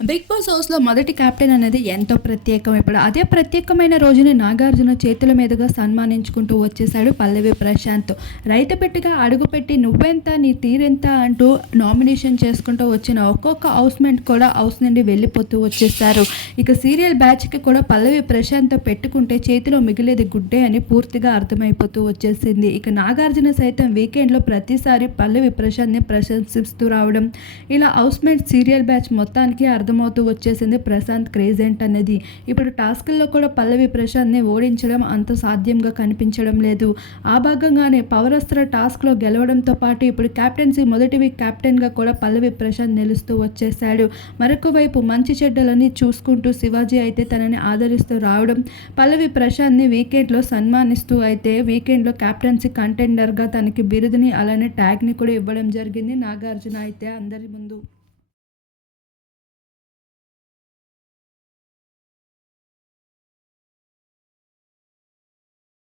Big boss హౌస్లో మొదటి captain అనేది ఎంతో ప్రత్యేకం ఇప్పుడు అదే ప్రత్యేకమైన రోజుని నాగార్జున చేతుల మీదుగా సన్మానించుకుంటూ వచ్చేసాడు పల్లవి ప్రశాంత్. రైతు పెట్టిగా అడుగుపెట్టి నువ్వెంత నీ తీరెంత అంటూ నామినేషన్ చేసుకుంటూ వచ్చిన ఒక్కొక్క హౌస్మెంట్ కూడా హౌస్ నుండి వెళ్ళిపోతూ వచ్చేసారు ఇక సీరియల్ బ్యాచ్కి కూడా పల్లవి ప్రశాంత్ పెట్టుకుంటే చేతిలో మిగిలేది గుడ్డే అని పూర్తిగా అర్థమైపోతూ వచ్చేసింది. ఇక నాగార్జున సైతం వీకెండ్లో ప్రతిసారి పల్లవి ప్రశాంత్ని ప్రశంసిస్తూ రావడం. ఇలా హౌస్మెంట్ సీరియల్ బ్యాచ్ మొత్తానికి అర్థమవుతూ వచ్చేసింది ప్రశాంత్ క్రేజెంట్ అనేది ఇప్పుడు టాస్క్ల్లో కూడా పల్లవి ప్రశాంత్ని ఓడించడం అంత సాధ్యంగా కనిపించడం లేదు. ఆ భాగంగానే పవరస్త్ర టాస్క్లో గెలవడంతో పాటు ఇప్పుడు క్యాప్టెన్సీ మొదటి వీక్ క్యాప్టెన్గా కూడా పల్లవి ప్రశాంత్ నిలుస్తూ వచ్చేశాడు. మరొక వైపు మంచి చెడ్డలని చూసుకుంటూ శివాజీ అయితే తనని ఆదరిస్తూ రావడం పల్లవి ప్రశాంత్ని వీకెండ్లో సన్మానిస్తూ అయితే వీకెండ్లో క్యాప్టెన్సీ కంటెండర్గా తనకి బిరుదుని అలానే ట్యాగ్ని కూడా ఇవ్వడం జరిగింది. నాగార్జున అయితే అందరి ముందు